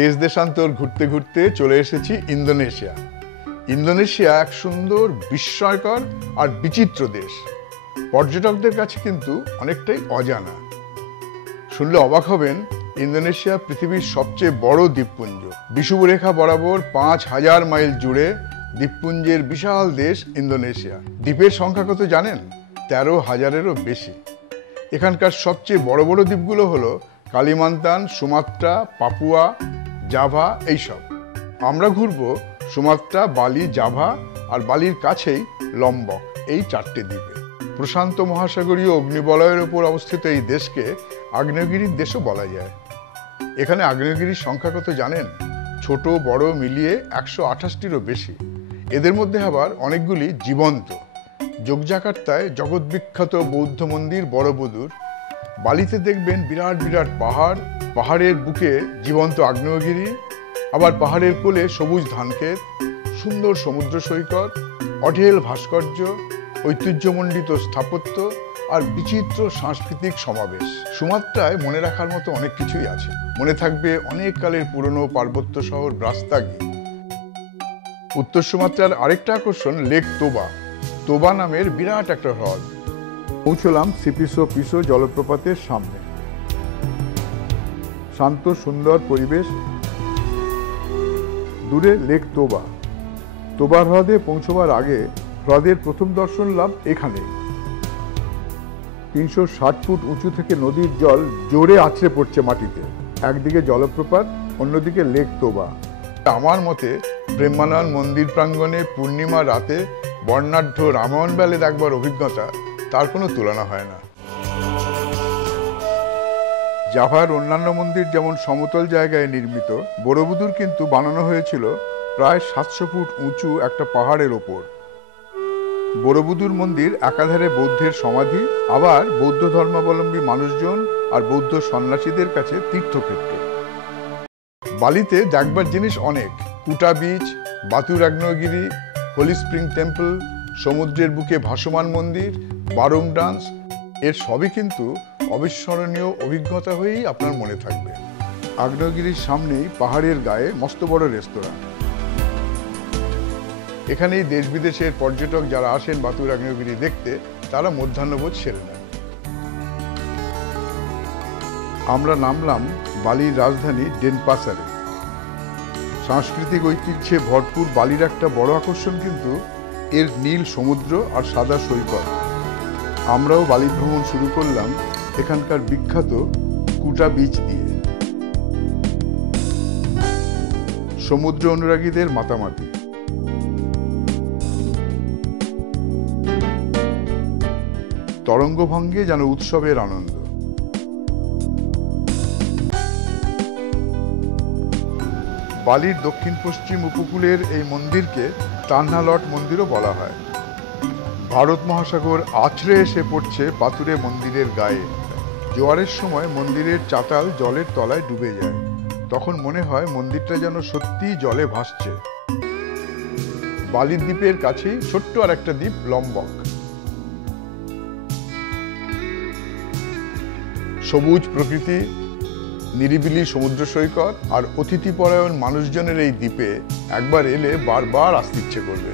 দেশ দেশান্তর ঘুরতে ঘুরতে চলে এসেছি ইন্দোনেশিয়া। ইন্দোনেশিয়া এক সুন্দর, বিস্ময়কর আর বিচিত্র দেশ। পর্যটকদের কাছে কিন্তু অনেকটাই অজানা। শুনলে অবাক হবেন, ইন্দোনেশিয়া পৃথিবীর সবচেয়ে বড় দ্বীপপুঞ্জ। বিষুবরেখা বরাবর ৫,০০০ মাইল জুড়ে দ্বীপপুঞ্জের বিশাল দেশ ইন্দোনেশিয়া। দ্বীপের সংখ্যা কত জানেন? ১৩,০০০-এরও বেশি। এখানকার সবচেয়ে বড় বড় দ্বীপগুলো হলো কালিমান্তান, সুমাত্রা, পাপুয়া, জাভা এইসব। আমরা ঘুরবো সুমাত্রা, বালি, জাভা আর বালির কাছেই লম্বক, এই ৪টে দ্বীপে। প্রশান্ত মহাসাগরীয় অগ্নিবলয়ের ওপর অবস্থিত এই দেশকে আগ্নেয়গিরির দেশও বলা যায়। এখানে আগ্নেয়গিরির সংখ্যা কত জানেন? ছোট বড় মিলিয়ে ১২৮টিরও বেশি। এদের মধ্যে আবার অনেকগুলি জীবন্ত। যোগজাকার্তায় জগৎবিখ্যাত বৌদ্ধ মন্দির বড়বুদুর। বালিতে দেখবেন বিরাট বিরাট পাহাড়, পাহাড়ের বুকে জীবন্ত আগ্নেয়গিরি, আবার পাহাড়ের কোলে সবুজ ধানক্ষেত, সুন্দর সমুদ্র সৈকত, অঢেল ভাস্কর্য, ঐতিহ্যমণ্ডিত স্থাপত্য আর বিচিত্র সাংস্কৃতিক সমাবেশ। সুমাত্রায় মনে রাখার মতো অনেক কিছুই আছে। মনে থাকবে অনেক কালের পুরনো পার্বত্য শহর ব্রাস্তাগি। উত্তর সুমাত্রার আরেকটা আকর্ষণ লেক তোবা। তোবা নামের বিরাট একটা হ্রদ। পৌঁছলাম সিপিসো পিসো জলপ্রপাতের সামনে। শান্ত সুন্দর পরিবেশ, দূরে লেক তোবা। তোবা হ্রদে পৌঁছবার আগে হ্রদের প্রথম দর্শন লাভ এখানে। ৩৬০ ফুট উঁচু থেকে নদীর জল জোরে আছড়ে পড়ছে মাটিতে। একদিকে জলপ্রপাত, অন্যদিকে লেক তোবা। আমার মতে প্রেমানন্দ মন্দির প্রাঙ্গণে পূর্ণিমা রাতে বর্ণাঢ্য রামায়ণ বেলে দেখবার অভিজ্ঞতা তার কোনো তুলনা হয় না। জাভার অন্যান্য মন্দির যেমন সমতল জায়গায় নির্মিত, বড়বুদুর কিন্তু বানানো হয়েছিল প্রায় ৭০০ ফুট উঁচু একটা পাহাড়ের ওপর। বড়বুদুর মন্দির একাধারে বৌদ্ধের সমাধি, আবার বৌদ্ধ ধর্মাবলম্বী মানুষজন আর বৌদ্ধ সন্ন্যাসীদের কাছে তীর্থক্ষেত্র। বালিতে দেখবার জিনিস অনেক। কুটা বিচ, বাতুর আগ্নেয়গিরি, হোলি স্প্রিং টেম্পল, সমুদ্রের বুকে ভাসমান মন্দির, বারং ডান্স, এর সবই কিন্তু অবিস্মরণীয় অভিজ্ঞতা হয়েই আপনার মনে থাকবে। আগ্নেয়গিরির সামনেই পাহাড়ের গায়ে মস্ত বড় রেস্তোরাঁ। এখানেই দেশ বিদেশের পর্যটক যারা আসেন বাতুর আগ্নেয়গিরি দেখতে, তারা মধ্যাহ্নভোজ সেরে নেন। আমরা নামলাম বালির রাজধানী ডেনপাসারে। সাংস্কৃতিক ঐতিহ্যে ভরপুর বালির একটা বড় আকর্ষণ কিন্তু এর নীল সমুদ্র আর সাদা সৈকত। আমরাও বালি ভ্রমণ শুরু করলাম এখানকার বিখ্যাত কুটা বিচ দিয়ে। সমুদ্র অনুরাগীদের মাতামাতি। তরঙ্গভঙ্গে যেন উৎসবের আনন্দ। বালির দক্ষিণ পশ্চিম উপকূলের এই মন্দিরকে তান্নালট মন্দিরও বলা হয়। ভারত মহাসাগর আছড়ে এসে পড়ছে পাথুরে মন্দিরের গায়ে। জোয়ারের সময় মন্দিরের চাতাল জলের তলায় ডুবে যায়। তখন মনে হয় মন্দিরটা যেন সত্যিই জলে ভাসছে। বালির দ্বীপের কাছেই ছোট্ট আর একটা দ্বীপ লম্বক। সবুজ প্রকৃতি, নিরিবিলি সমুদ্র সৈকত আর অতিথিপরায়ণ মানুষজনের এই দ্বীপে একবার এলে বারবার আসতে ইচ্ছে করবে।